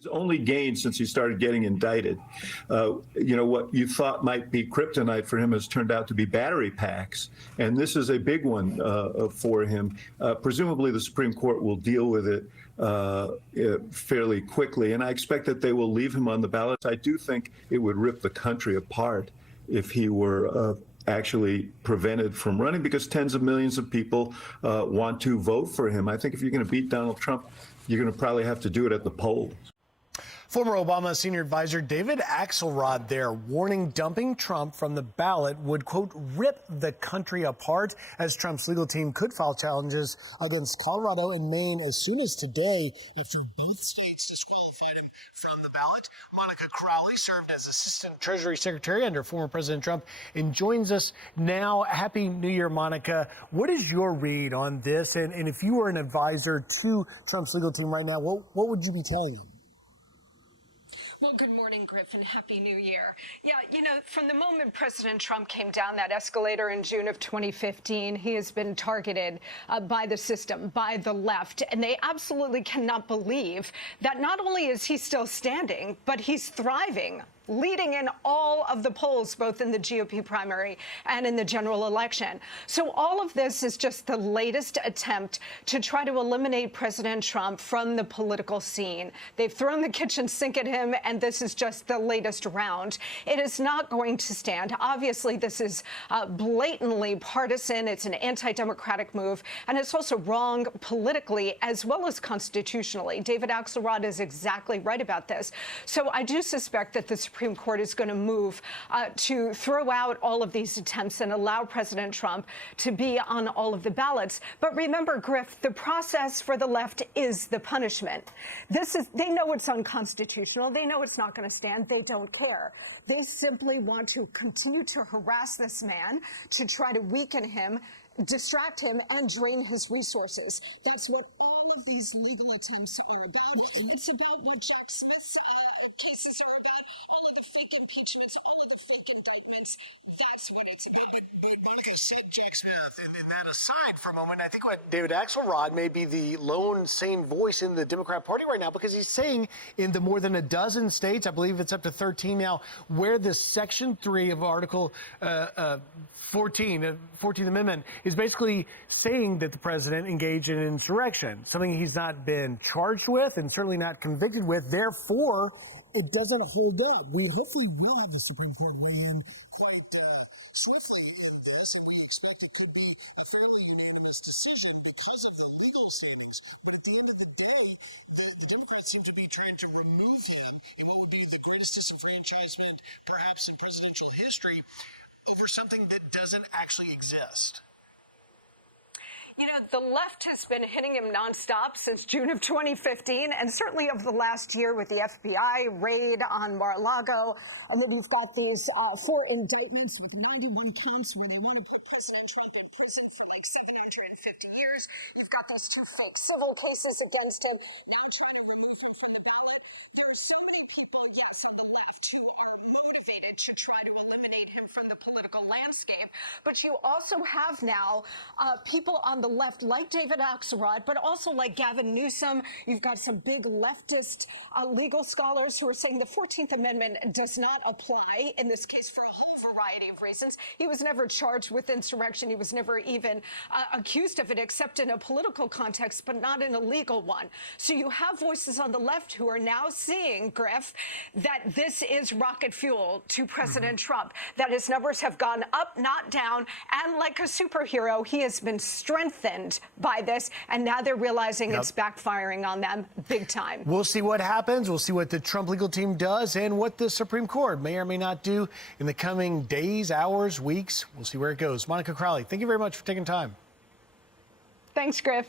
He's only gained since he started getting indicted. What you thought might be kryptonite for him has turned out to be battery packs. And this is a big one for him. Presumably, the Supreme Court will deal with it fairly quickly. And I expect that they will leave him on the ballot. I do think it would rip the country apart if he were actually prevented from running, because tens of millions of people want to vote for him. I think if you're going to beat Donald Trump, you're going to probably have to do it at the polls. Former Obama senior advisor David Axelrod there warning dumping Trump from the ballot would, quote, rip the country apart, as Trump's legal team could file challenges against Colorado and Maine as soon as today after both states disqualified him from the ballot. Monica Crowley served as Assistant Treasury Secretary under former President Trump and joins us now. Happy New Year, Monica. What is your read on this? And if you were an advisor to Trump's legal team right now, what would you be telling them? Well, good morning, Griffin. Happy New Year. Yeah, from the moment President Trump came down that escalator in June of 2015, he has been targeted by the system, by the left. And they absolutely cannot believe that not only is he still standing, but he's thriving, leading in all of the polls, both in the GOP primary and in the general election. So all of this is just the latest attempt to try to eliminate President Trump from the political scene. They've thrown the kitchen sink at him, and this is just the latest round. It is not going to stand. Obviously, this is blatantly partisan. It's an anti-democratic move, and it's also wrong politically as well as constitutionally. David Axelrod is exactly right about this. So I do suspect that the Supreme Court is going to move to throw out all of these attempts and allow President Trump to be on all of the ballots. But remember, Griff, the process for the left is the punishment. They know it's unconstitutional. They know it's not going to stand. They don't care. They simply want to continue to harass this man, to try to weaken him, distract him, and drain his resources. That's what all of these legal attempts are about. And it's about what Jack Smith's cases are about. All of the fake impeachments, all of the fake indictments. That's what it's about. But Monica said Jack Smith, and that aside for a moment, I think what David Axelrod may be the lone sane voice in the Democrat Party right now, because he's saying in the more than a dozen states, I believe it's up to 13 now, where the Section 3 of Article 14th Amendment is basically saying that the president engaged in insurrection, something he's not been charged with and certainly not convicted with. Therefore, it doesn't hold up. We hopefully will have the Supreme Court weigh in quite swiftly in this, and we expect it could be a fairly unanimous decision because of the legal standings. But at the end of the day, the Democrats seem to be trying to remove him in what would be the greatest disenfranchisement perhaps in presidential history over something that doesn't actually exist. The left has been hitting him nonstop since June of 2015, and certainly over the last year with the FBI raid on Mar-a-Lago. And then we've got these 4 indictments with 91 counts where they want to put President Trump in prison for like 750 years. You've got those 2 fake civil cases against him, now trying to remove him from the ballot. There are so many people, yes, on the left who are motivated to try to eliminate him from the political landscape. But you also have now people on the left like David Axelrod, but also like Gavin Newsom. You've got some big leftist legal scholars who are saying the 14th Amendment does not apply in this case for a whole variety of reasons. He was never charged with insurrection. He was never even accused of it, except in a political context, but not in a legal one. So you have voices on the left who are now seeing, Griff, that this is rocket fuel to President Trump, that his numbers have gone up, not down, and like a superhero, he has been strengthened by this, and now they're realizing it's backfiring on them big time. We'll see what happens. We'll see what the Trump legal team does and what the Supreme Court may or may not do in the coming days, hours, weeks. We'll see where it goes. Monica Crowley, thank you very much for taking time. Thanks, Griff.